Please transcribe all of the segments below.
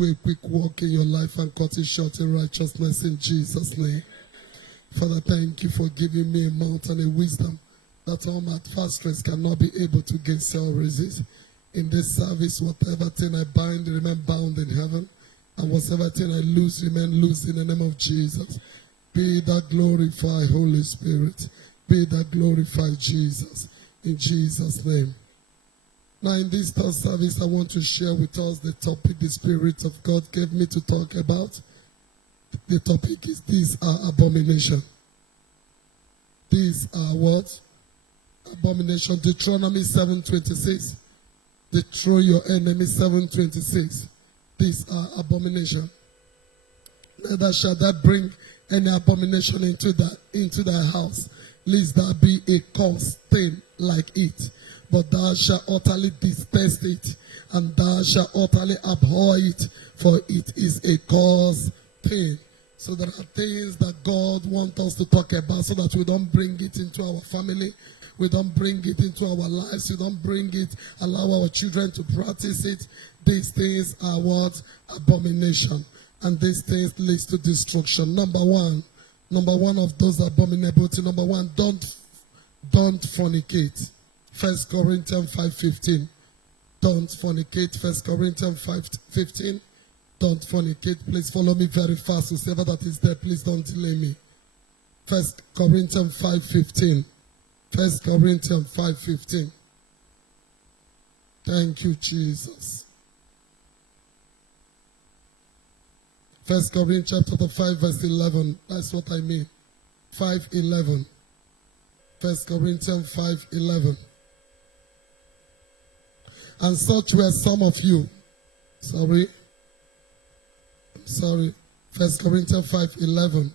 do a quick walk in your life and cut it short in righteousness in Jesus' name. Father, thank you for giving me a mouth and a wisdom that all my adversaries cannot be able to gain or resist. In this service, whatever thing I bind, remain bound in heaven. And whatever thing I lose, remain loose in the name of Jesus. Be that glorified, Holy Spirit. Be that glorified, Jesus. In Jesus' name. Now, in this third service, I want to share with us the topic the Spirit of God gave me to talk about. The topic is, these are abomination. These are what? Abomination. Deuteronomy 7:26. Destroy your enemy, 7:26. These are abomination. Neither shall that bring any abomination into thy house, lest there be a cursed thing like it. But thou shalt utterly detest it, and thou shalt utterly abhor it, for it is a cursed thing. So there are things that God wants us to talk about so that we don't bring it into our family. We don't bring it into our lives. We don't bring it, allow our children to practice it. These things are what? Abomination. And these things leads to destruction. Number one of those abominable things. Number one, don't fornicate. 1 Corinthians 5:15. Don't fornicate. 1 Corinthians 5:15. Don't fornicate. Please follow me very fast. Whoever that is there, please don't delay me. 1 Corinthians 5:15. 1 Corinthians 5:15. Thank you, Jesus. 1 Corinthians chapter 5 verse 11. That's what I mean. 5:11. 1 Corinthians 5:11. And such were some of you. Sorry. 1 Corinthians 5:11.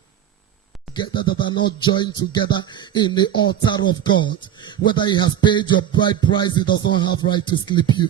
Together that are not joined together in the altar of God. Whether he has paid your bride price, he does not have right to slip you.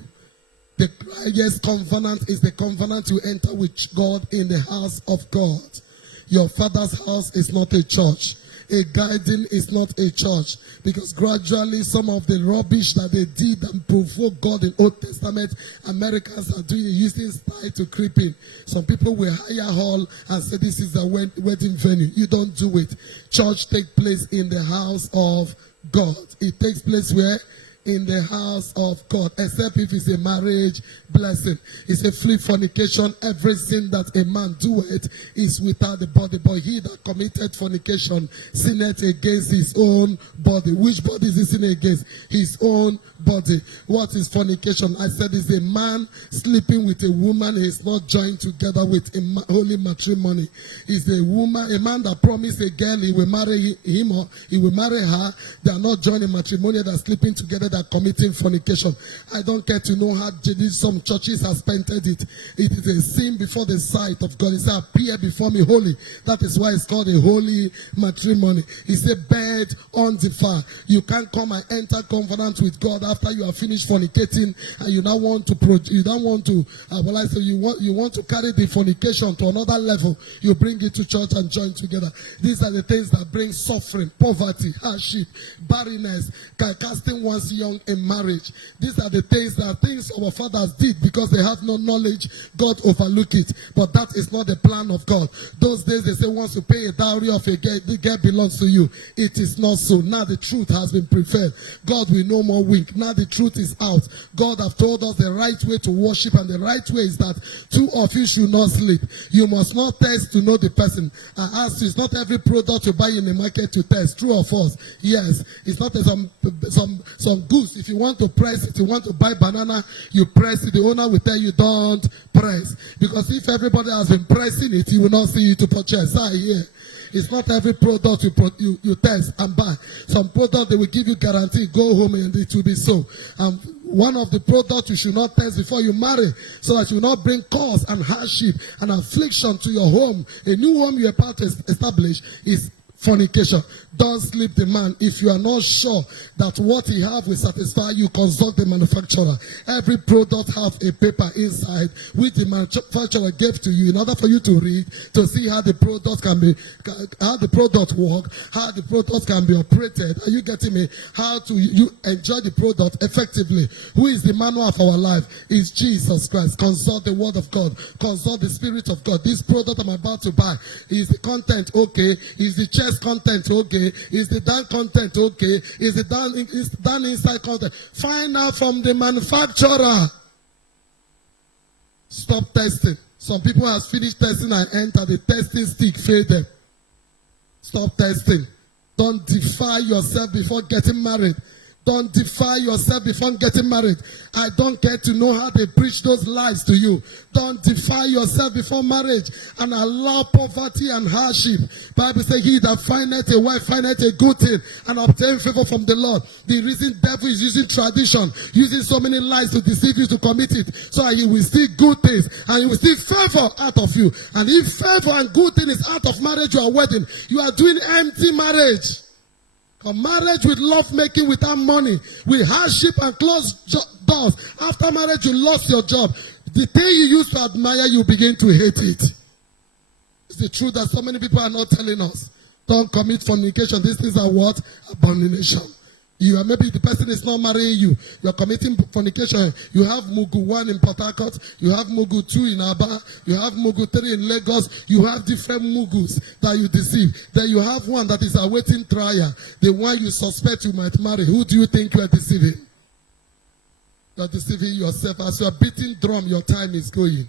The highest covenant is the covenant you enter with God in the house of God. Your father's house is not a church. A garden is not a church, because gradually some of the rubbish that they did and provoked God in Old Testament, Americans are doing using style to creep in. Some people will hire hall and say this is a wedding venue. You don't do it. Church takes place in the house of God. It takes place where? In the house of God, except if it's a marriage blessing. It's a flee fornication. Every sin that a man doeth is without the body. But he that committed fornication sinneth against his own body. Which body is he sinning against? His own body. What is fornication? I said it's a man sleeping with a woman he is not joined together with in holy matrimony. It's a woman, a man that promised a girl he will marry him or he will marry her. They are not joined in matrimony. They are sleeping together. They are committing fornication. I don't care to know how some churches have painted it. It is a sin before the sight of God. It says, appear before me holy. That is why it's called a holy matrimony. He said, bed undefiled. You can't come and enter covenant with God after you have finished fornicating, and you now want to you want to carry the fornication to another level. You bring it to church and join together. These are the things that bring suffering, poverty, hardship, barrenness, casting one's young in marriage. These are the things our fathers did because they have no knowledge. God overlook it. But that is not the plan of God. Those days they say once you pay a dowry of a girl, the girl belongs to you. It is not so. Now the truth has been preferred. God will no more wink. Now the truth is out. God have told us the right way to worship, and the right way is that two of you should not sleep. You must not test to know the person. I ask you, it's not every product you buy in the market to test. True or false? Yes. It's not some goose. If you want to press it, you want to buy banana, you press it. The owner will tell you don't press. Because if everybody has been pressing it, he will not see you to purchase. It's not every product you test and buy. Some product they will give you guarantee, go home and it will be so. And one of the products you should not test before you marry, so that you will not bring cause and hardship and affliction to your home. A new home you are about to establish is fornication. Don't sleep the man. If you are not sure that what he have will satisfy you, consult the manufacturer. Every product have a paper inside which the manufacturer gave to you in order for you to read, to see how the product can be, how the product work, how the product can be operated. Are you getting me? How to you enjoy the product effectively. Who is the manual of our life? Is Jesus Christ. Consult the word of God. Consult the Spirit of God. This product I'm about to buy, is the content okay? Is the chest content okay? Is the down content okay? Is the down inside content? Find out from the manufacturer. Stop testing. Some people have finished testing and enter the testing stick, fail them. Stop testing. Don't defile yourself before getting married. Don't defile yourself before getting married. I don't get to know how they preach those lies to you. Don't defile yourself before marriage and allow poverty and hardship. Bible says, he that findeth a wife findeth a good thing and obtain favor from the Lord. The reason devil is using tradition, using so many lies to deceive you to commit it, so he will steal good things and he will steal favor out of you. And if favor and good thing is out of marriage, you are wedding, you are doing empty marriage. A marriage with love making without money, with hardship and closed doors. After marriage, you lost your job. The thing you used to admire, you begin to hate it. It's the truth that so many people are not telling us. Don't commit fornication. These things are what? Abomination. You are, maybe the person is not marrying you. You are committing fornication. You have Mugu 1 in Port Harcourt. You have Mugu 2 in Aba. You have Mugu 3 in Lagos. You have different Mugus that you deceive. Then you have one that is awaiting trial. The one you suspect you might marry. Who do you think you are deceiving? You are deceiving yourself. As you are beating drum, your time is going.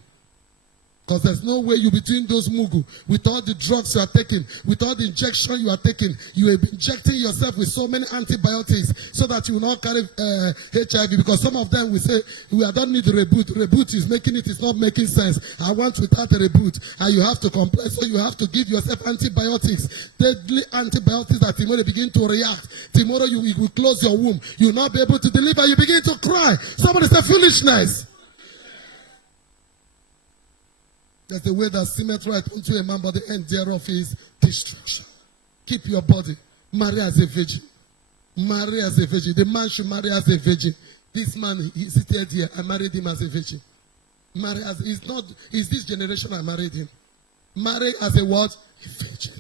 Because there's no way you between those mugu, with all the drugs you are taking, with all the injection you are taking, you are injecting yourself with so many antibiotics so that you will not carry HIV. Because some of them will say, I don't need a reboot. Reboot is making it, it's not making sense. I want without a reboot. And you have to comply. So you have to give yourself antibiotics, deadly antibiotics that tomorrow begin to react. Tomorrow you will close your womb. You will not be able to deliver. You begin to cry. Somebody say foolishness. That's the way that seemeth right unto a man, but the end thereof is destruction. Keep your body. Marry as a virgin. Marry as a virgin. The man should marry as a virgin. This man, he seated here. I married him as a virgin. Marry as, it's this generation I married him. Marry as a what? A virgin.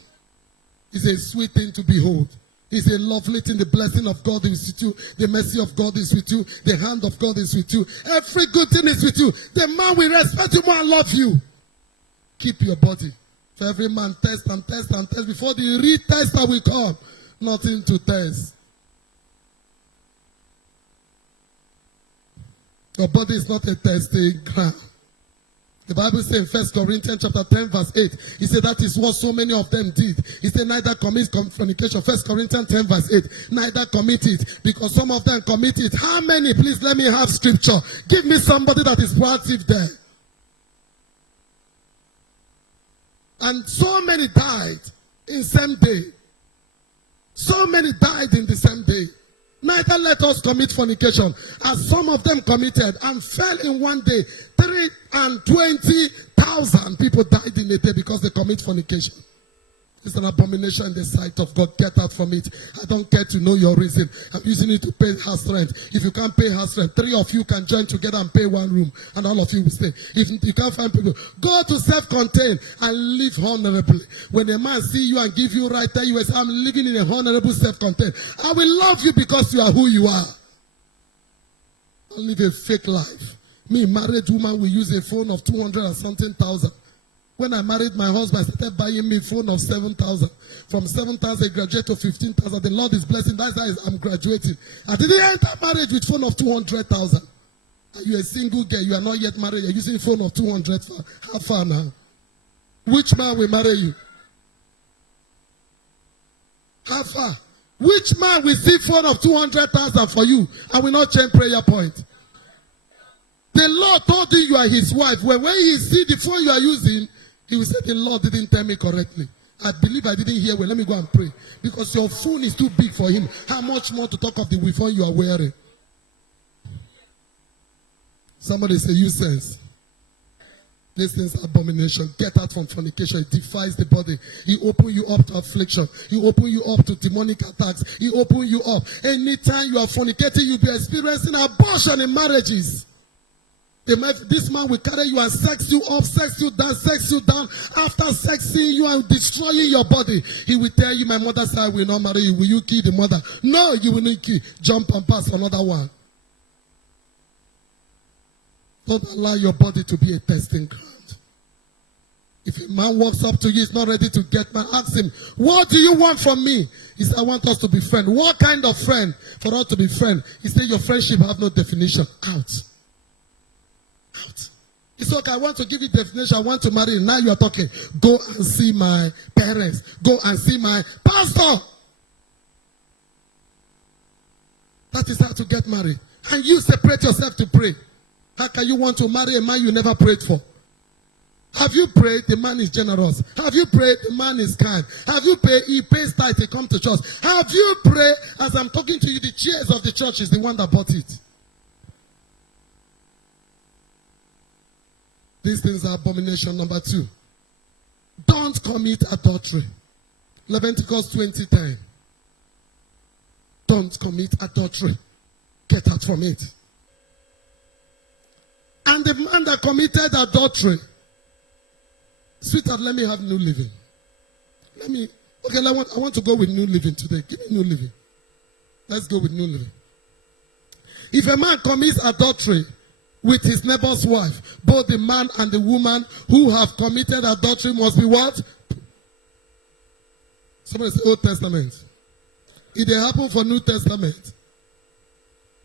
It's a sweet thing to behold. It's a lovely thing. The blessing of God is with you. The mercy of God is with you. The hand of God is with you. Every good thing is with you. The man will respect you more and love you. Keep your body. For every man test and test and test before the real tester will come. Nothing to test. Your body is not a testing ground. The Bible says in 1 Corinthians chapter 10 verse 8, he said that is what so many of them did. He said neither commit fornication. 1 Corinthians 10 verse 8, neither commit it, because some of them commit it. How many? Please let me have scripture. Give me somebody that is proactive there. And so many died in the same day. So many died in the same day. Neither let us commit fornication, as some of them committed and fell in one day. 320,000 people died in a day because they commit fornication. It's an abomination in the sight of God. Get out from it. I don't care to know your reason. I'm using it to pay house rent. If you can't pay house rent, 3 of you can join together and pay one room, and all of you will stay. If you can't find people, go to self-contained and live honorably. When a man see you and give you right there, you say, I'm living in a honorable self-contained. I will love you because you are who you are. Don't live a fake life. Me, married woman, will use a phone of 200 and something thousand. When I married my husband, I started buying me a phone of 7,000. From 7,000, I graduate to 15,000. The Lord is blessing. That's how I'm graduating. I didn't enter marriage with phone of 200,000. You're a single girl. You are not yet married. You're using phone of 200. How far now? Which man will marry you? How far? Which man will see phone of 200,000 for you and will not change prayer point? The Lord told you you are his wife. When he see the phone you are using, he will say, the Lord didn't tell me correctly. I believe I didn't hear well. Let me go and pray. Because your phone is too big for him. How much more to talk of the phone you are wearing? Somebody say, use sense. This thing's abomination. Get out from fornication. It defies the body. He open you up to affliction. He open you up to demonic attacks. He open you up. Anytime you are fornicating, you'll be experiencing abortion in marriages. This man will carry you and sex you up, sex you down, sex you down. After sexing you and destroying your body, he will tell you, my mother said I will not marry you. Will you kill the mother? No, you will not kill. Jump and pass another one. Don't allow your body to be a testing ground. If a man walks up to you, he's not ready to get married, ask him, what do you want from me? He said, I want us to be friends. What kind of friend? For us to be friends. He said, your friendship have no definition. Out. Out. He said, okay, I want to give you definition. I want to marry you. Now you are talking. Go and see my parents. Go and see my pastor. That is how to get married. And you separate yourself to pray. How can you want to marry a man you never prayed for? Have you prayed? The man is generous. Have you prayed? The man is kind. Have you prayed? He pays tithe, he comes to church. Have you prayed? As I'm talking to you, the chairs of the church is the one that bought it. These things are abomination. Number 2. Don't commit adultery. Leviticus 20:10. Don't commit adultery. Get out from it. And the man that committed adultery, sweetheart, let me have New Living. I want to go with New Living today. Give me New Living. Let's go with New Living. If a man commits adultery with his neighbor's wife, both the man and the woman who have committed adultery must be what? Somebody say Old Testament. It didn't happen for New Testament.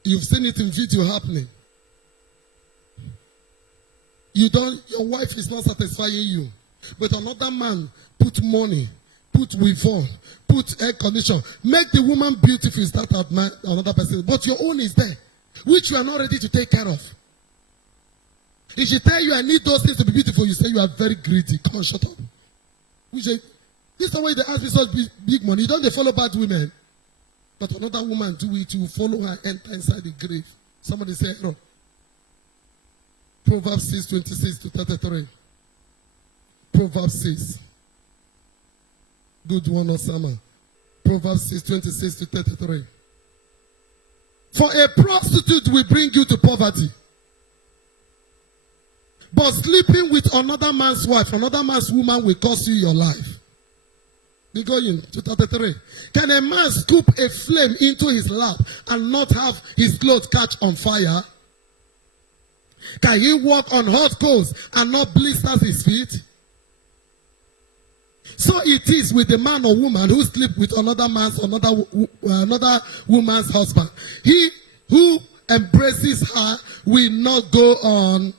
You've seen it in video happening. Your wife is not satisfying you. But another man put money, put weave on, put air condition, make the woman beautiful, is that another person. But your own is there, which you are not ready to take care of. If she tell you, I need those things to be beautiful, you say you are very greedy. Come on, shut up. This is the way they ask me such big money. You don't they follow bad women. But another woman do it to follow her, enter inside the grave. Somebody say no. Proverbs 6:26-33. Proverbs 6. Good one, Osama. Proverbs 6:26-33. For a prostitute will bring you to poverty. But sleeping with another man's wife, another man's woman will cost you your life. We go in to 33. Can a man scoop a flame into his lap and not have his clothes catch on fire? Can he walk on hot coals and not blister his feet? So it is with the man or woman who sleep with another woman's husband. He who embraces her will not go on.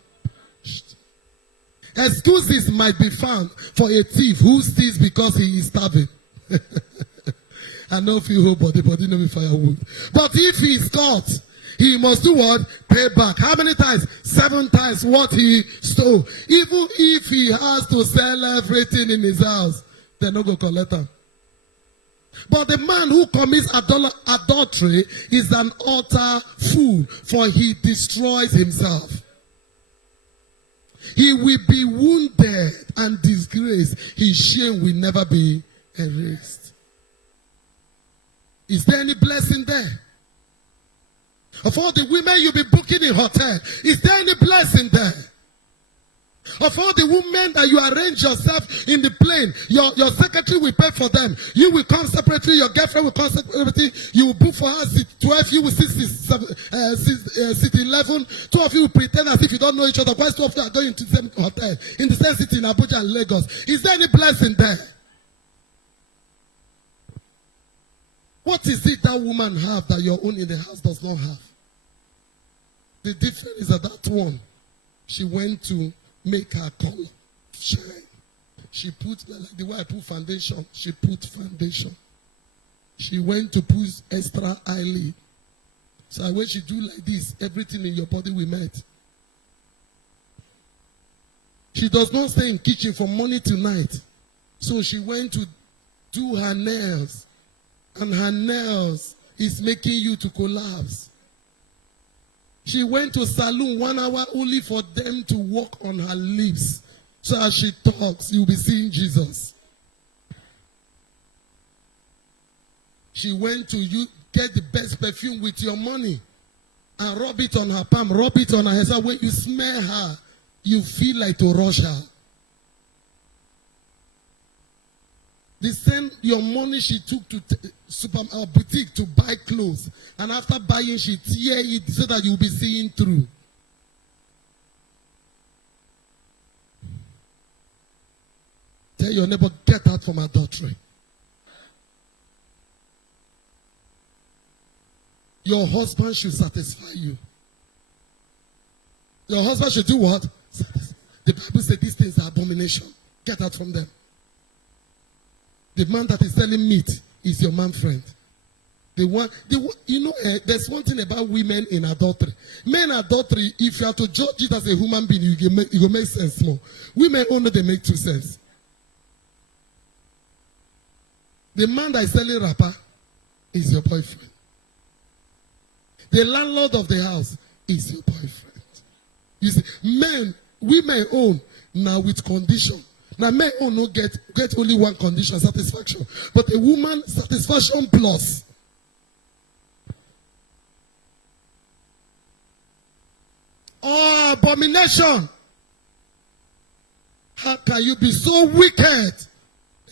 Excuses might be found for a thief who steals because he is starving. I know if you hold body no be firewood. But if he is caught, he must do what? Pay back. How many times? 7 times what he stole. Even if he has to sell everything in his house, they're not going to collect him. But the man who commits adultery is an utter fool, for he destroys himself. He will be wounded and disgraced. His shame will never be erased. Is there any blessing there? Of all the women you'll be booking in hotel, is there any blessing there? Of all the women that you arrange yourself in the plane, your secretary will pay for them. You will come separately, your girlfriend will come separately. You will book for her seat 12, you will sit 11. 2 of you will pretend as if you don't know each other. Why 2 of you are going into the same hotel, in the same city in Abuja and Lagos? Is there any blessing there? What is it that woman have that your own in the house does not have? The difference is that one, she went to make her color shine. She put, like the way I put foundation, she put foundation. She went to put extra eyelid. So when she do like this, everything in your body will melt. She does not stay in kitchen from morning to night. So she went to do her nails. And her nails is making you to collapse. She went to saloon 1 hour only for them to walk on her lips. So as she talks, you'll be seeing Jesus. She went to you get the best perfume with your money and rub it on her palm, rub it on her head. So when you smell her, you feel like to rush her. They sent your money she took to boutique to buy clothes. And after buying, she tear it so that you'll be seeing through. Tell your neighbor, get out from adultery. Your husband should satisfy you. Your husband should do what? The Bible says these things are abomination. Get out from them. The man that is selling meat is your man friend. There's one thing about women in adultery. Men adultery, if you have to judge it as a human being, it will make sense more. Women only they make 2 cents. The man that is selling wrapper is your boyfriend. The landlord of the house is your boyfriend. You see, women own now with condition. Now, men own get only one condition, satisfaction. But a woman, satisfaction plus. Oh, abomination. How can you be so wicked?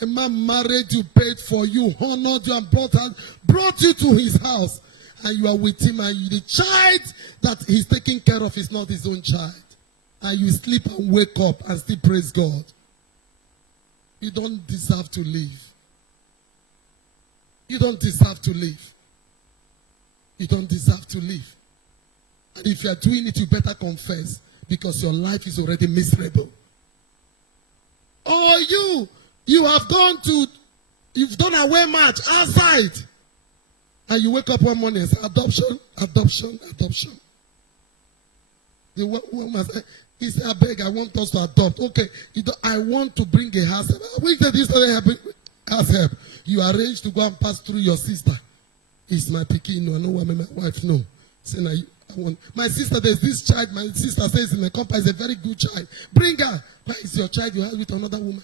A man married you, paid for you, honored you, and brought you to his house. And you are with him, and the child that he's taking care of is not his own child. And you sleep and wake up and still praise God. You don't deserve to live. You don't deserve to live. You don't deserve to live. And if you are doing it, you better confess, because your life is already miserable. Or you have you've done a away match outside. And you wake up one morning and say, adoption, adoption, adoption. The woman said, he said, I beg, I want us to adopt. Okay, I want to bring a house help. We said this house help. You arrange to go and pass through your sister. It's my pikin. No, I know what my wife no. Say, I want my sister. There's this child. My sister says in the company is a very good child. Bring her. Why is your child you have with another woman?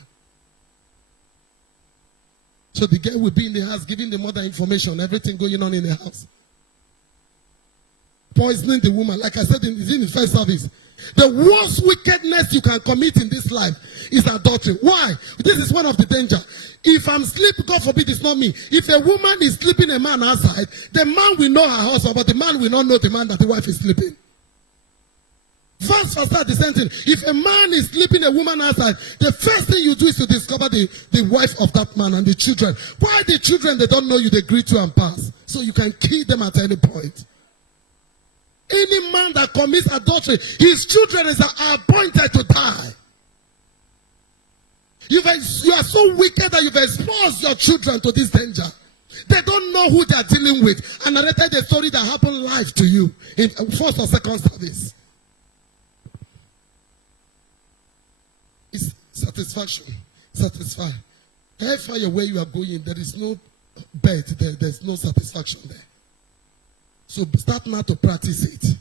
So the girl will be in the house giving the mother information, everything going on in the house. Poisoning the woman. Like I said in the first service. The worst wickedness you can commit in this life is adultery. Why? This is one of the danger. If I'm sleeping, God forbid it's not me. If a woman is sleeping a man outside, the man will know her husband, but the man will not know the man that the wife is sleeping. Vice versa, the same thing. If a man is sleeping a woman outside, the first thing you do is to discover the wife of that man and the children. Why the children, they don't know you, they greet you and pass. So you can kill them at any point. Any man that commits adultery, his children are appointed to die. You are so wicked that you've exposed your children to this danger. They don't know who they are dealing with. And I narrated the story that happened live to you in first or second service. It's satisfaction. Satisfy. How far away you are going, there is no bed there. There's no satisfaction there. So start now to practice it.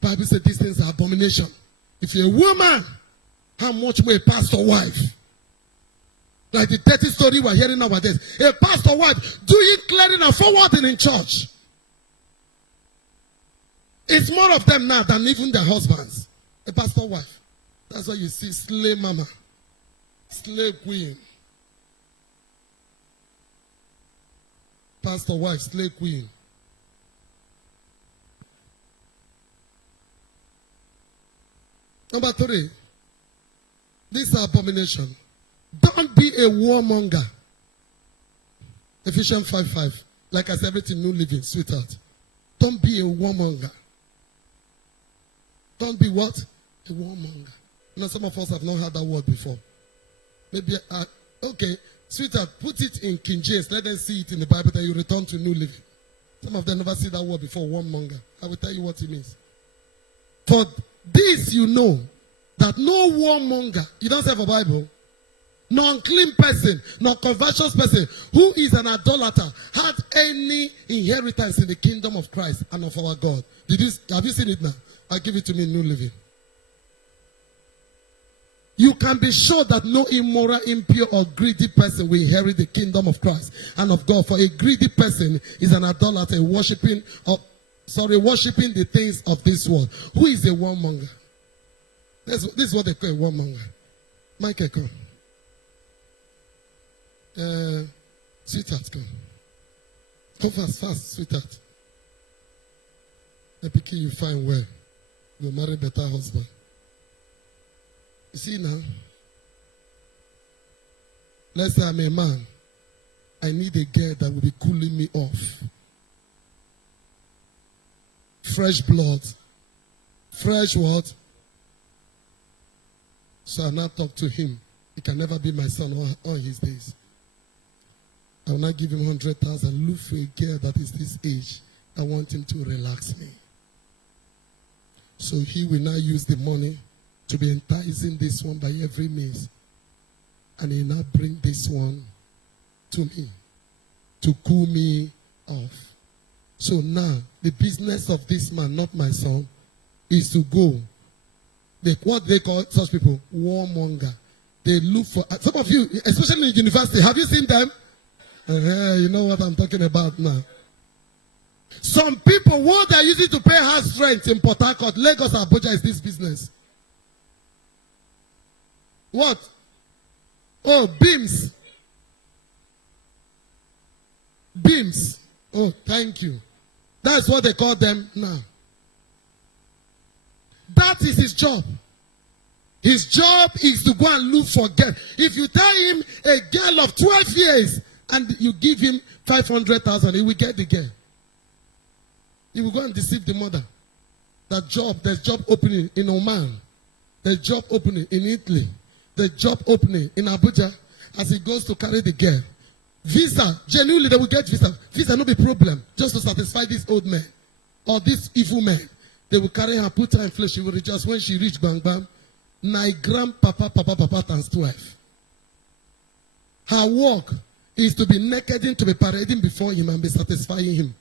Bible says these things are abomination. If you're a woman, how much more a pastor wife? Like the dirty story we're hearing nowadays. A pastor wife doing clearing and forwarding in church. It's more of them now than even their husbands. A pastor wife. That's why you see slave mama, slave queen. Pastor wife, slave queen. Number 3. This is abomination. Don't be a warmonger. Ephesians 5:5. Like I said, everything new living, sweetheart. Don't be a warmonger. Don't be what? A warmonger. You know, some of us have not heard that word before. Maybe, okay, sweetheart, put it in King James. Let them see it in the Bible, then you return to new living. Some of them never see that word before, warmonger. I will tell you what it means. For this you know, that no warmonger, you don't have a Bible, non-clean person, non-conversion person, who is an idolater, had any inheritance in the kingdom of Christ and of our God. Have you seen it now? I'll give it to me in New Living. You can be sure that no immoral, impure, or greedy person will inherit the kingdom of Christ and of God. For a greedy person is an idolater, worshiping the things of this world. Who is a warmonger? This is what they call a warmonger. Michael, come. Sweetheart, come. Come fast, sweetheart. The picking you find well. You'll marry a better husband. You see now? Let's say I'm a man. I need a girl that will be cooling me off. Fresh blood. Fresh what? So I now talk to him. He can never be my son all his days. I will not give him 100,000. Look for a girl that is this age. I want him to relax me. So he will now use the money to be enticing this one by every means. And he now bring this one to me to cool me off. So now, the business of this man, not my son, is to go. What they call such people? Warmonger. They look for, some of you, especially in university, have you seen them? You know what I'm talking about now. Some people, what they're using to pay house rent in Port Harcourt, Lagos, Abuja is this business. What? Oh, beams. Beams. Oh, thank you. That's what they call them now. That is his job. His job is to go and look for girl. If you tell him a girl of 12 years and you give him 500,000, he will get the girl. He will go and deceive the mother. There's job opening in Oman. There's job opening in Italy. There's job opening in Abuja as he goes to carry the girl. Visa, genuinely they will get visa. Visa no be problem. Just to satisfy this old man or this evil man. They will carry her, put her in flesh. She will rejoice when she reach Bang Bang. 9 papa times 12. Her work is to be naked, to be parading before him and be satisfying him.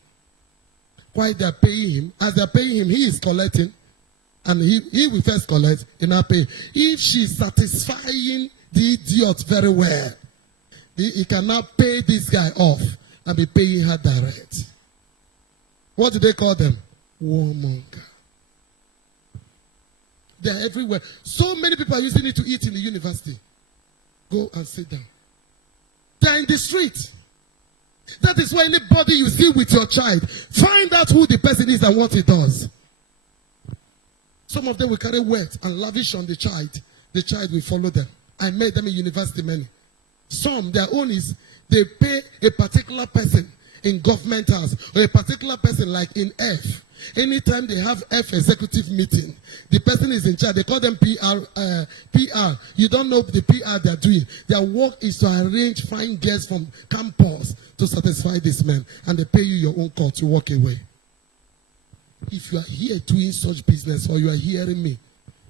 While they are paying him, as they are paying him, he is collecting. And he will first collect in her pay. If she's satisfying the idiot very well, he cannot pay this guy off and be paying her direct. What do they call them? Warmonger. They're everywhere. So many people are using it to eat in the university. Go and sit down. They're in the street. That is why anybody you see with your child, find out who the person is and what he does. Some of them will carry wealth and lavish on the child. The child will follow them. I met them in university many. Some, their own is, they pay a particular person in government house or a particular person like in F. Anytime they have F executive meeting, the person is in charge. They call them PR. You don't know the PR they're doing. Their work is to arrange fine guests from campus to satisfy this man. And they pay you your own call to walk away. If you are here doing such business or you are hearing me,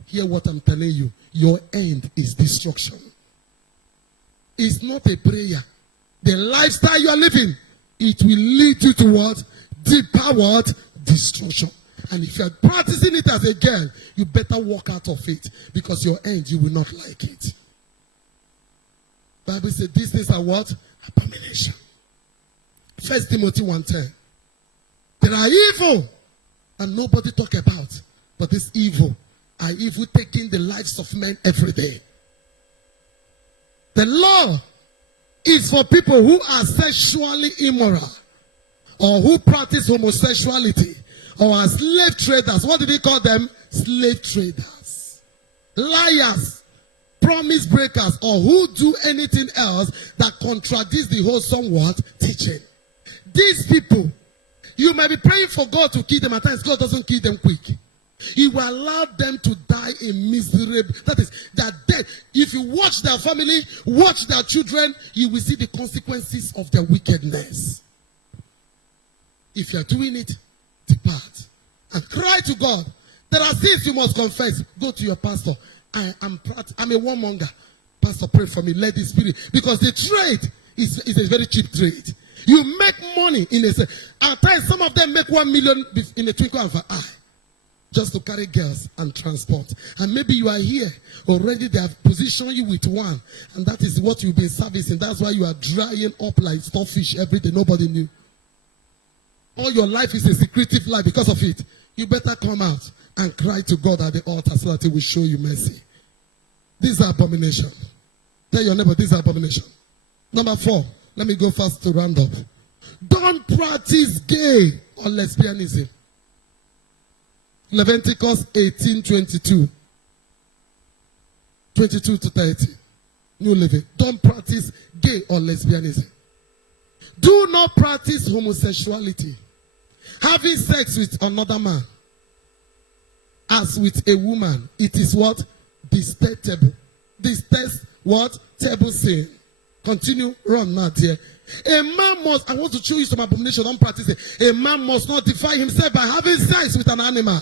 hear what I'm telling you. Your end is destruction. It's not a prayer. The lifestyle you are living, it will lead you to what? Deeper what? Destruction. And if you are practicing it as a girl, you better walk out of it because your end, you will not like it. Bible says these things are what? Abomination. 1 Timothy 1:10. There are evil and nobody talk about, but this evil are evil taking the lives of men every day. The law is for people who are sexually immoral or who practice homosexuality or are slave traders. What do they call them? Slave traders. Liars, promise breakers, or who do anything else that contradicts the wholesome what? Teaching. These people, you may be praying for God to kill them. At times, God doesn't kill them quick. He will allow them to die in miserable. That is, they are dead. If you watch their family, watch their children, you will see the consequences of their wickedness. If you are doing it, depart and cry to God. There are sins you must confess. Go to your pastor. I'm a warmonger. Pastor, pray for me. Let the spirit, because the trade is a very cheap trade. You make money in at times some of them make 1 million in a twinkle of an eye, just to carry girls and transport. And maybe you are here already, they have positioned you with one, and that is what you've been servicing. That's why you are drying up like stockfish every day. Nobody knew. All your life is a secretive life because of it. You better come out and cry to God at the altar so that He will show you mercy. This is abomination. Tell your neighbor, this is abomination. Number 4. Let me go fast to round up. Don't practice gay or lesbianism. Leviticus 18:22. 22 to 30. New Living. Don't practice gay or lesbianism. Do not practice homosexuality. Having sex with another man as with a woman, it is what? Detestable. Detest what? Table sin. Continue, run now, dear. A man must, I want to show you some abomination, don't practice it. A man must not defy himself by having sex with an animal.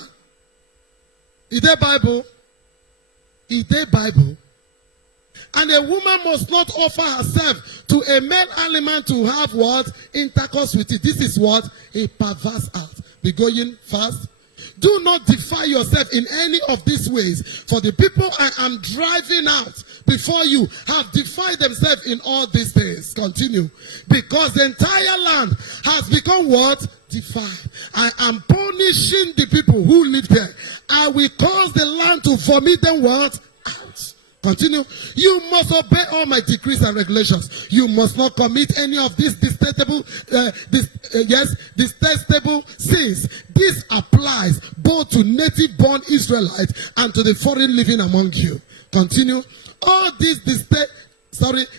Is there Bible? Is there Bible? And a woman must not offer herself to a male animal to have what? Intercourse with it. This is what? A perverse act. Be going fast. Do not defy yourself in any of these ways. For the people I am driving out before you have defied themselves in all these things. Continue. Because the entire land has become what? Defiled. I am punishing the people who live there. I will cause the land to vomit them what? Out. Continue. You must obey all my decrees and regulations. You must not commit any of these detestable sins. This applies both to native-born Israelites and to the foreign living among you. Continue. All these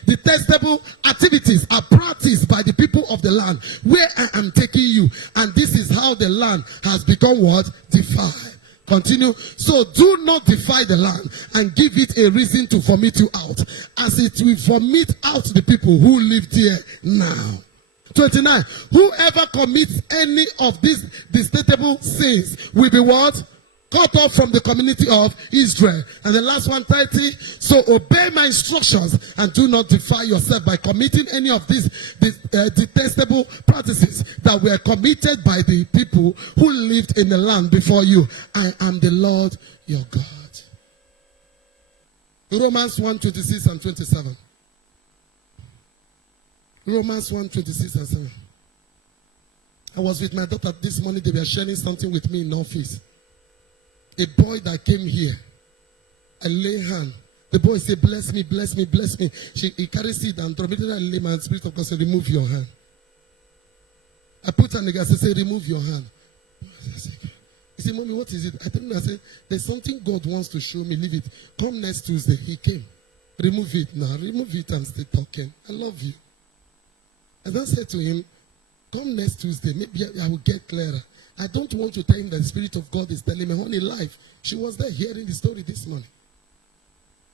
detestable activities are practiced by the people of the land where I am taking you. And this is how the land has become what? Defiled. Continue. So do not defy the land and give it a reason to vomit you out, as it will vomit out the people who live there now. 29. Whoever commits any of these detestable sins will be what? Cut off from the community of Israel. And the last one, 30. So obey my instructions and do not defy yourself by committing any of these detestable practices that were committed by the people who lived in the land before you. I am the Lord your God. Romans 1:26 and 27. Romans 1:26 and 7. I was with my daughter this morning. They were sharing something with me in the office. A boy that came here, I lay hand. The boy said, bless me, bless me, bless me. He carried seed and immediately I lay my Spirit of God said, remove your hand. I put her nigga, I said, remove your hand. He said, Mommy, what is it? I told him, I said, there's something God wants to show me. Leave it. Come next Tuesday. He came. Remove it now. Remove it and stay talking. I love you. And I said to him, come next Tuesday. Maybe I will get clearer. I don't want to tell him that the Spirit of God is telling me, honey, life. She was there hearing the story this morning.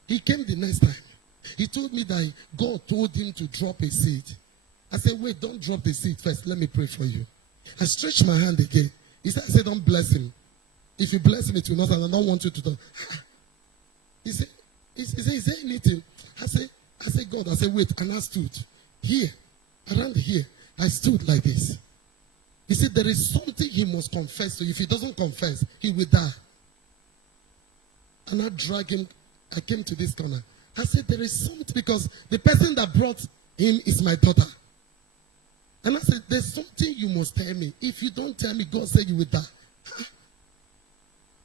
He came the next time. He told me that God told him to drop a seed. I said, wait, don't drop the seed first. Let me pray for you. I stretched my hand again. He said, I said, don't bless him. If you bless him, it will not, and I don't want you to talk. He said, is there anything? I said, God, I said, wait, and I stood here, around here. I stood like this. He said, there is something he must confess to you. If he doesn't confess, he will die. And I dragged him. I came to this corner. I said, there is something, because the person that brought him is my daughter. And I said, there's something you must tell me. If you don't tell me, God said you will die.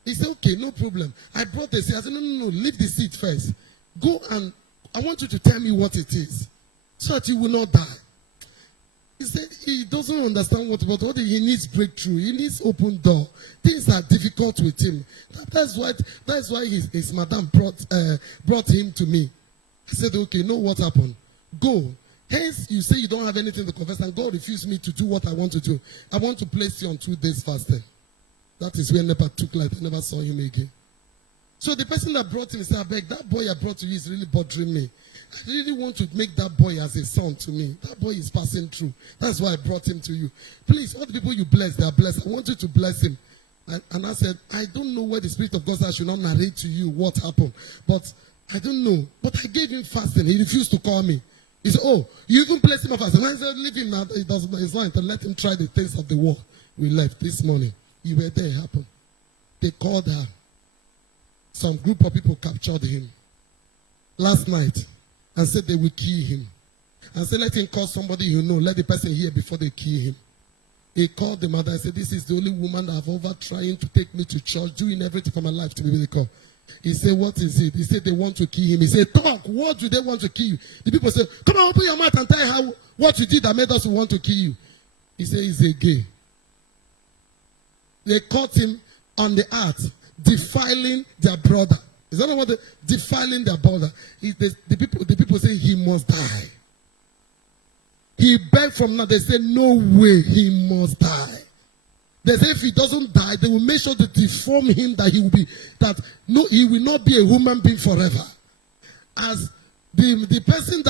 He said, okay, no problem. I brought the seed. I said, no, leave the seed first. Go and I want you to tell me what it is, so that you will not die. He said he doesn't understand what he needs breakthrough. He needs open door. Things are difficult with him. That's why his madam brought him to me. I said, okay, know what happened? Go. Hence, you say you don't have anything to confess, and God refused me to do what I want to do. I want to place you on 2 days fasting. That is when Nepa took light. I never saw him again. So the person that brought him said, I beg, that boy I brought to you is really bothering me. I really want to make that boy as a son to me. That boy is passing through. That's why I brought him to you. Please, all the people you bless, they are blessed. I want you to bless him. And I said, I don't know where the Spirit of God said I should not narrate to you what happened. But I don't know. But I gave him fasting. He refused to call me. He said, oh, you even placed him on fasting. I said, leave him now. It's not. Let him try the things of the world. We left this morning. You were there. It happened. They called her. Some group of people captured him last night and said they will kill him. And said, let him call somebody you know. Let the person hear before they kill him. He called the mother and said, this is the only woman that I've ever trying to take me to church, doing everything for my life to be really called. He said, what is it? He said, they want to kill him. He said, talk. What do they want to kill you? The people said, come on, open your mouth and tell how what you did that made us want to kill you. He said, he's a gay. They caught him on the act, defiling their brother. Is that what defiling their brother? The people say he must die. He begged from now. They say, no way, he must die. They say if he doesn't die, they will make sure to deform him that he will not be a human being forever. As the person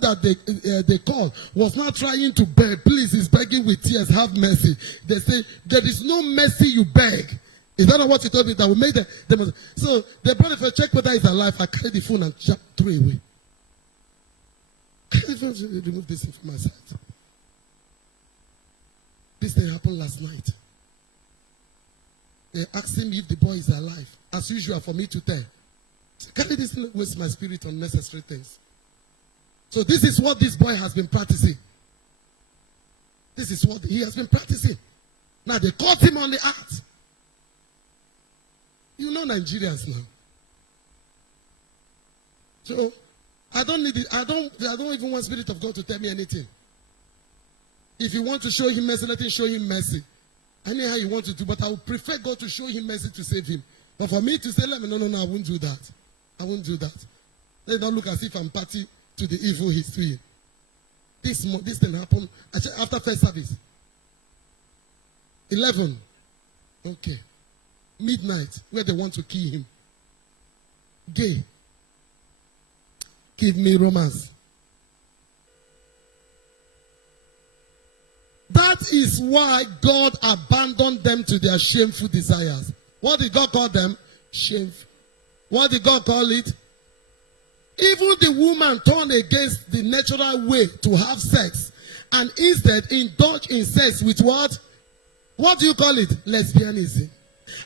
that they called was not trying to beg, please, he's begging with tears, have mercy. They say there is no mercy you beg. Is that not what you told me? That will make them. So they brought it for check whether he's alive. I carried the phone and threw it away. Can you remove this from my sight? This thing happened last night. They asked him if the boy is alive. As usual, for me to tell. So, can this waste my spirit on unnecessary things? So this is what this boy has been practicing. This is what he has been practicing. Now they caught him on the act. You know Nigerians now. So I don't need it. I don't even want Spirit of God to tell me anything. If you want to show him mercy, let him show him mercy. Anyhow you want to do, but I would prefer God to show him mercy to save him. But for me to say, no, I won't do that. I won't do that. Let it not look as if I'm party to the evil he's doing. This thing happened after first service. 11. Okay. Midnight, where they want to kill him. Gay. Give me romance. That is why God abandoned them to their shameful desires. What did God call them? Shameful. What did God call it? Even the woman turned against the natural way to have sex and instead indulged in sex with what? What do you call it? Lesbianism.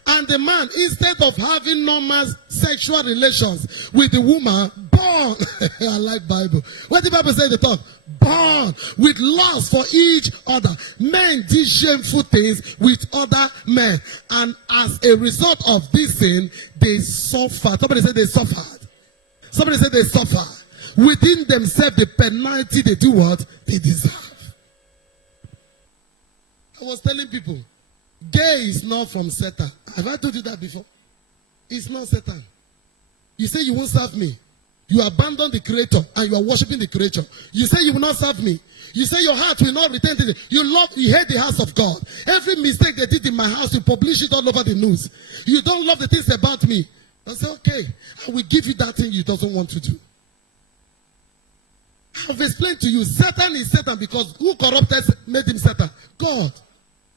And the man, instead of having normal sexual relations with the woman, born, I like Bible. What the Bible say they talk? Born with lust for each other. Men did shameful things with other men. And as a result of this sin, they suffered. Somebody said they suffered. Somebody said they suffer. Within themselves, the penalty they do what? They deserve. I was telling people, gay is not from Satan. Have I told you that before? It's not Satan. You say you won't serve me. You abandon the Creator and you are worshiping the Creator. You say you will not serve me. You say your heart will not return to it. You hate the house of God. Every mistake they did in my house, you publish it all over the news. You don't love the things about me. I say, okay, I will give you that thing you doesn't want to do. I've explained to you, Satan is Satan because who made him Satan? God.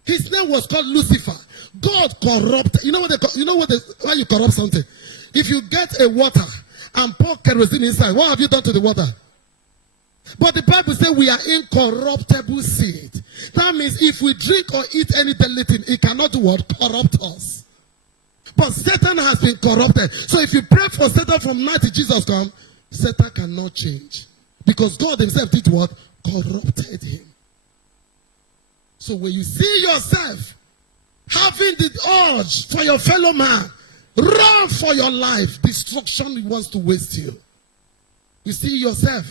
His name was called Lucifer. God corrupted. You know how you corrupt something? If you get a water and pour kerosene inside, what have you done to the water? But the Bible says we are incorruptible seed. That means if we drink or eat any deadly thing, it cannot do what? Corrupt us. But Satan has been corrupted. So if you pray for Satan from now till Jesus comes, Satan cannot change. Because God himself did what? Corrupted him. So when you see yourself having the urge for your fellow man, run for your life. Destruction wants to waste you. You see yourself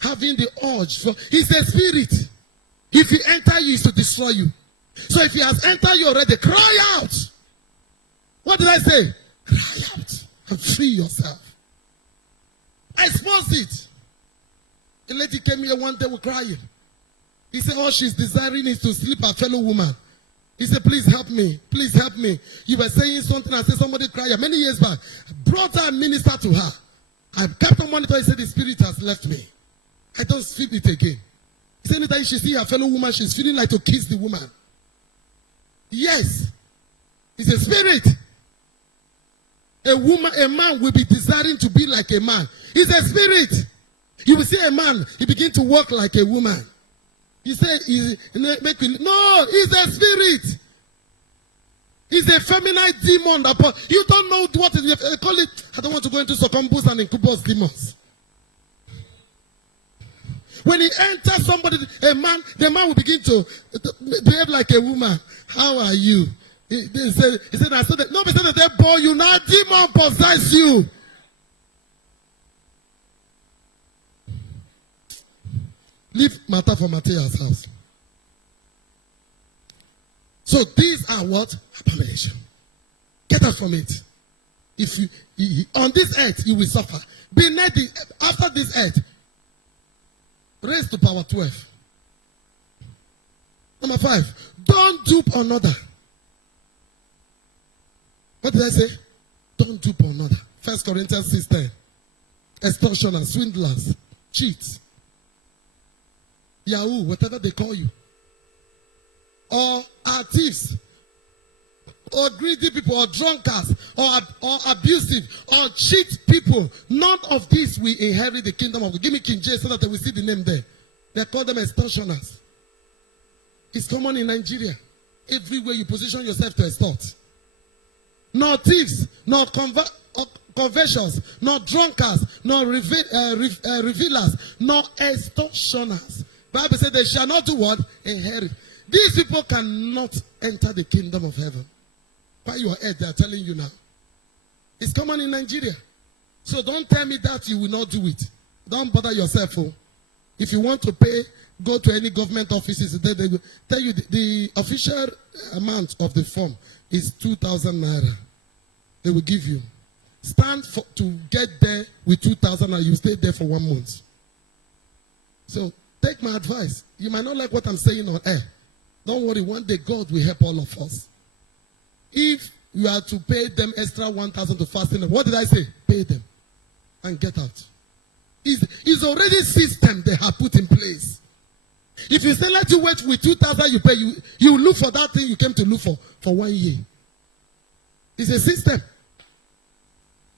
having the urge for, he's a spirit. If he enter you, is to destroy you. So if he has entered you already, cry out. What did I say? Cry out and free yourself. I exposed it. A lady came here one day with crying. He said, all she's desiring is to sleep with a fellow woman. He said, please help me. Please help me. You were saying something. I said, somebody cried many years back. I brought her and ministered to her. I kept on monitoring. He said, the spirit has left me. I don't feel it again. He said, anytime she sees her fellow woman, she's feeling like to kiss the woman. Yes. It's a spirit. A man will be desiring to be like a man. It's a spirit. You will see a man, he begin to walk like a woman. He said, no, it's a spirit. It's a feminine demon. You don't know what it is. They call it, I don't want to go into succumbus and incubus demons. When he enters somebody, the man will begin to behave like a woman. How are you? He said, I said that. No, he said that they bore you. Now demon possess you. Leave matter for Matthias' house. So these are what? Abomination. Get out from it. If you on this earth you will suffer. After this earth, raise to power 12. Number 5. Don't dupe another. What did I say? Don't dupe another. 1 Corinthians 6:10. Extortioners, swindlers, cheats, Yahoo, whatever they call you, or are thieves, or greedy people, or drunkards, or abusive, or cheat people. None of these will inherit the kingdom of God. Give me King James so that they will see the name there. They call them extortioners. It's common in Nigeria. Everywhere you position yourself to extort. Nor thieves, nor conversions, nor drunkards, nor revealers, nor extortioners. Bible said they shall not do what? Inherit. These people cannot enter the kingdom of heaven. By your head, they are telling you now. It's common in Nigeria. So don't tell me that you will not do it. Don't bother yourself. Oh. If you want to pay, go to any government offices. They will tell you the official amount of the form is 2,000 naira. They will give you. Stand to get there with 2,000 and you stay there for 1 month. So take my advice. You might not like what I'm saying on air. Don't worry, one day God will help all of us. If you are to pay them extra 1,000 to fasting, what did I say? Pay them and get out. It's already system they have put in place. If you say let you wait with 2,000 you pay, you look for that thing you came to look for 1 year. It's a system.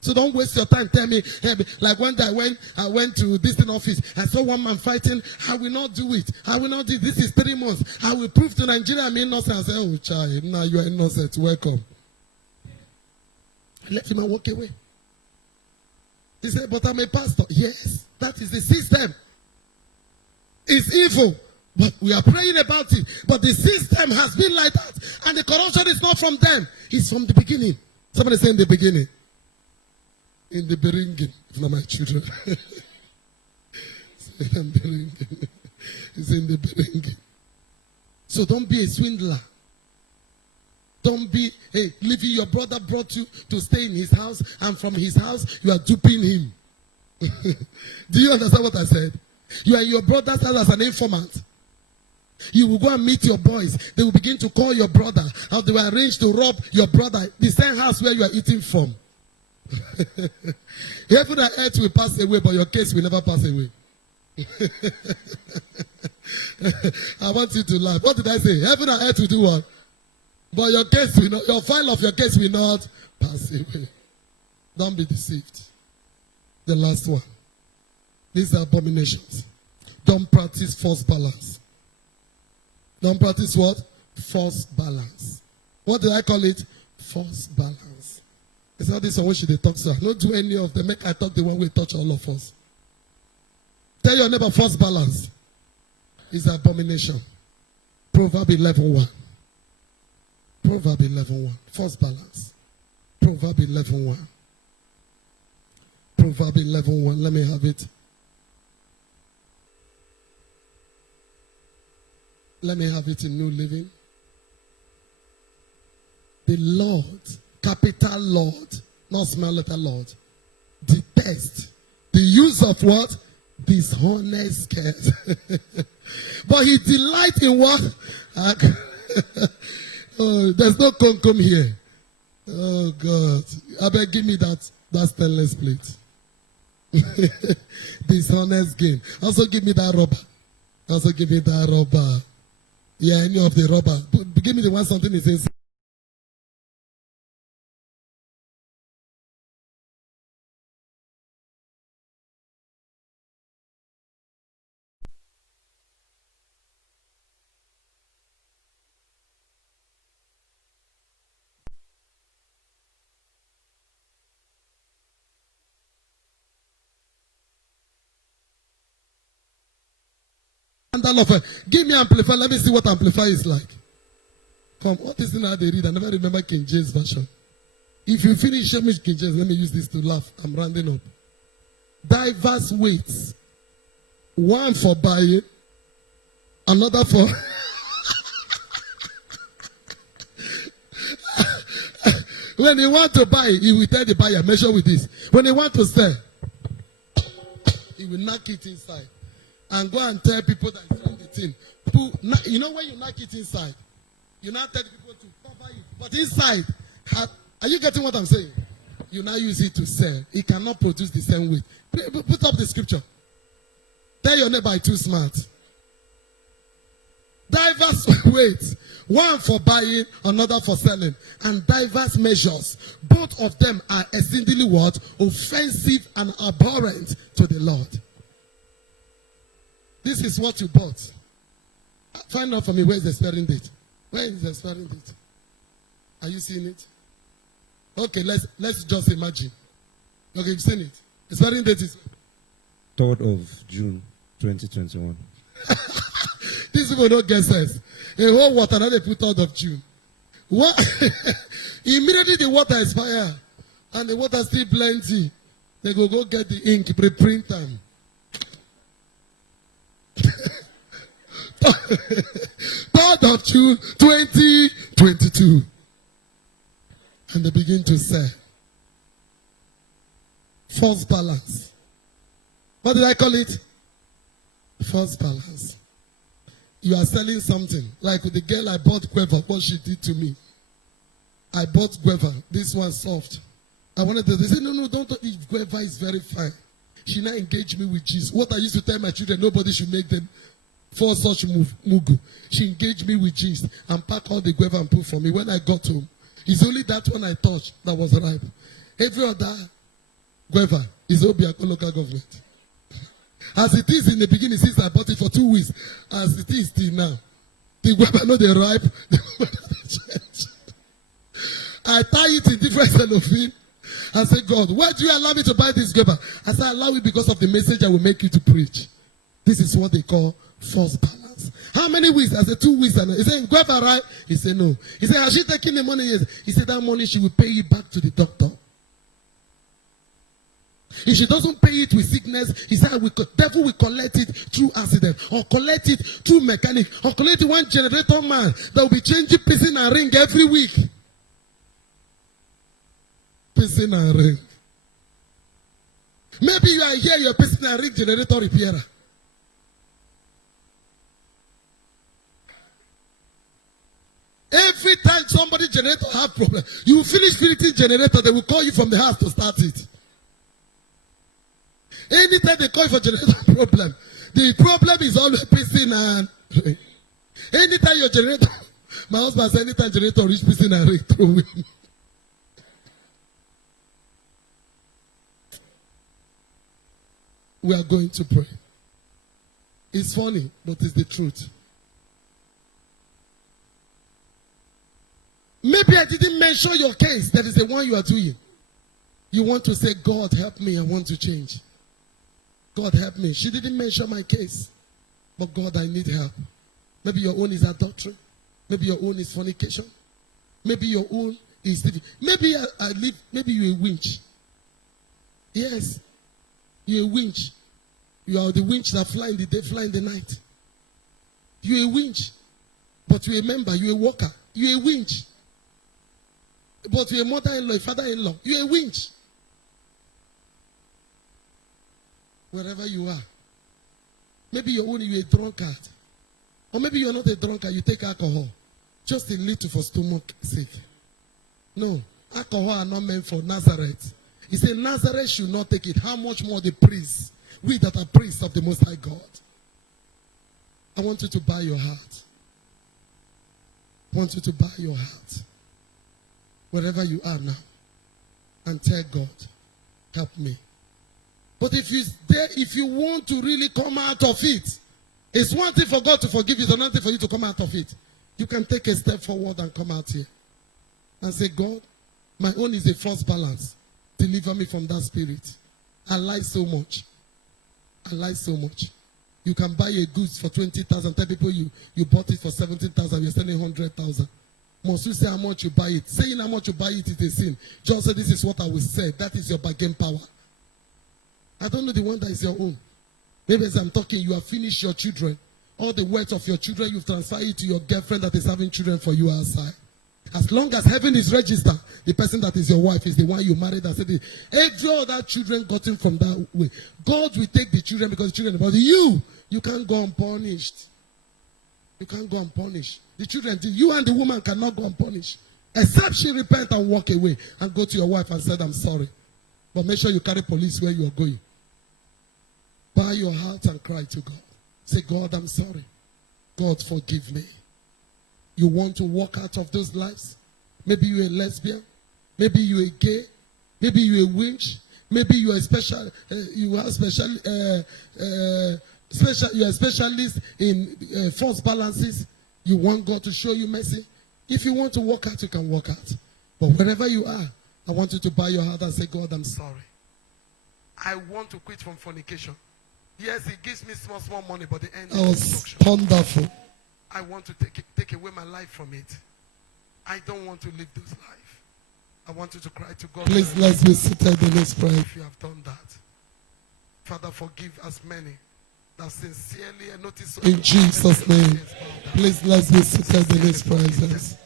So don't waste your time. Tell me, hey, like one day I went to this office. I saw one man fighting. I will not do it. I will not do it. This is 3 months. I will prove to Nigeria I'm innocent. I said, oh, child, now you are innocent. Welcome. I let him walk away. He said, but I'm a pastor. Yes, that is the system. It's evil. But we are praying about it. But the system has been like that. And the corruption is not from them. It's from the beginning. Somebody say in the beginning. In the beringing, if not my children. It's in the beringing. So don't be a swindler. Don't be, hey, leaving your brother brought you to stay in his house, and from his house, you are duping him. Do you understand what I said? You are in your brother's house as an informant. You will go and meet your boys. They will begin to call your brother. How they will arrange to rob your brother. The same house where you are eating from. Heaven and earth will pass away, but your case will never pass away. I want you to laugh. What did I say? Heaven and earth will do what? But your case will not, your file of your case will not pass away. Don't be deceived. The last one. These are abominations. Don't practice false balance. Don't practice what? False balance. What did I call it? False balance. It's not this one which they talk to. Don't do any of them. Make I talk the one way touch all of us. Tell your neighbor false balance is abomination. Proverbs 11:1. Proverbs 11:1. False balance. Proverbs 11:1. Proverbs 11:1. Let me have it. Let me have it in New Living. The Lord, capital Lord, not small letter Lord, detest the use of what? Dishonest scarce. But he delights in what? Oh, there's no concom here. Oh God. I beg, give me that stainless plate. Dishonest gain. Also give me that rubber. Also give me that rubber. Yeah, any of the rubber. Give me the one something is inside. Handle of give me amplifier. Let me see what amplifier is like. From what is in how they read? I never remember King James version. If you finish King James, let me use this to laugh. I'm rounding up. Diverse weights. One for buying, another for when you want to buy, he will tell the buyer, measure with this. When you want to sell, he will knock it inside and go and tell people that it's on the thing. You know when you knock it inside, you now tell people to cover it. But inside, are you getting what I'm saying? You now use it to sell. It cannot produce the same weight. Put up the scripture. Tell your neighbor I'm too smart. Diverse weights. One for buying, another for selling. And diverse measures. Both of them are exceedingly what? Offensive and abhorrent to the Lord. This is what you bought. Find out for me, where is the expiring date? Where is the expiring date? Are you seeing it? Okay, let's just imagine. Okay, you've seen it. Expiring date is 3rd of June 2021. These people don't get sense. A whole water that they put 3rd of June. What? Immediately the water expire and the water still plenty. They go get the ink, pre-print them. 3rd of June 2022. And they begin to sell. False balance. What did I call it? False balance. You are selling something. Like with the girl I bought guava, what she did to me. I bought guava. This one soft. I wanted to, they said, no, don't eat guava, is very fine. She now engaged me with gist. What I used to tell my children, nobody should make them for such mugu. She engaged me with gist and packed all the guava and put for me. When I got home, it's only that one I touched that was ripe. Every other guava is Obiako local government. As it is in the beginning, since I bought it for 2 weeks, as it is till now, the guava know they ripe. I tie it in different cellophane. I say, God, why do you allow me to buy this guava? I say, allow it because of the message I will make you to preach. This is what they call false balance. How many weeks? I said 2 weeks. And he said, guava, right? He said, no. He said, has she taken the money? Yes. He said, that money she will pay you back to the doctor. If she doesn't pay it with sickness, he said, devil will collect it through accident, or collect it through mechanic, or collect it one generator man that will be changing piston and ring every week. Piston and ring. Maybe you are here, you're piston and ring generator repairer. Every time somebody generator have problem, you will finish fitting generator, they will call you from the house to start it. Anytime they call you for generator problem, the problem is always piston and ring. Anytime your generator, my husband said, anytime generator reach piston and ring, throw him. We are going to pray. It's funny, but it's the truth. Maybe I didn't mention your case. That is the one you are doing. You want to say, God, help me. I want to change. God, help me. She didn't mention my case. But God, I need help. Maybe your own is adultery. Maybe your own is fornication. Maybe your own is... Maybe I live... Maybe you're a winch. Yes. You're a winch. You are the winch that fly in the day, fly in the night. You're a winch. But you're a member. You're a worker. You're a winch. But you're a mother-in-law, a father-in-law. You're a winch. Wherever you are. Maybe you're only a drunkard. Or maybe you're not a drunkard, you take alcohol. Just a little for stomach sake. No. Alcohol are not meant for Nazareth. He said Nazareth should not take it. How much more the priests? We that are priests of the Most High God. I want you to buy your heart. I want you to buy your heart. Wherever you are now. And tell God, help me. But if you want to really come out of it, it's one thing for God to forgive you, it's another thing for you to come out of it. You can take a step forward and come out here. And say, God, my own is a false balance. Deliver me from that spirit. I lie so much. I lie so much. You can buy a goods for 20,000. Tell people you bought it for 17,000. You're selling 100,000. Must you say how much you buy it? Saying how much you buy it is a sin. Just say, this is what I will say. That is your bargain power. I don't know the one that is your own. Maybe as I'm talking, you have finished your children. All the wealth of your children, you've transferred it to your girlfriend that is having children for you outside. As long as heaven is registered, the person that is your wife is the one you married and said, every other children gotten from that way. God will take the children because the children, but you can't go unpunished. You can't go unpunished. The children, you and the woman cannot go unpunished. Except she repent and walk away and go to your wife and said, I'm sorry. But make sure you carry police where you are going. Bow your heart and cry to God. Say, God, I'm sorry. God, forgive me. You want to walk out of those lives? Maybe you're a lesbian. Maybe you're a gay. Maybe you're a winch. Maybe you're a special. You're a specialist in false balances. You want God to show you mercy. If you want to walk out, you can walk out. But wherever you are, I want you to bow your heart and say, God, I'm sorry. I want to quit from fornication. Yes, it gives me small money, but the end is destruction. Wonderful. I want to take away my life from it. I don't want to live this life. I want you to cry to God. Please, let's be seated in this prayer. If you have done that, Father, forgive as many that sincerely and notice. In Jesus' name. Please, let's be seated in His presence.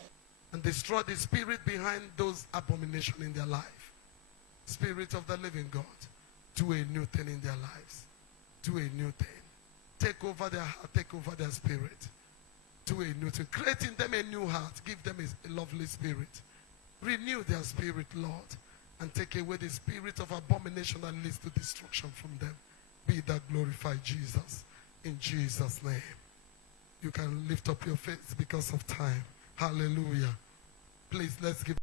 And destroy the spirit behind those abominations in their life. Spirit of the living God, do a new thing in their lives. Do a new thing. Take over their heart, take over their spirit. Do a new thing. Create in them a new heart. Give them a lovely spirit. Renew their spirit, Lord. And take away the spirit of abomination that leads to destruction from them. Be that glorified, Jesus. In Jesus' name. You can lift up your face because of time. Hallelujah. Please, let's give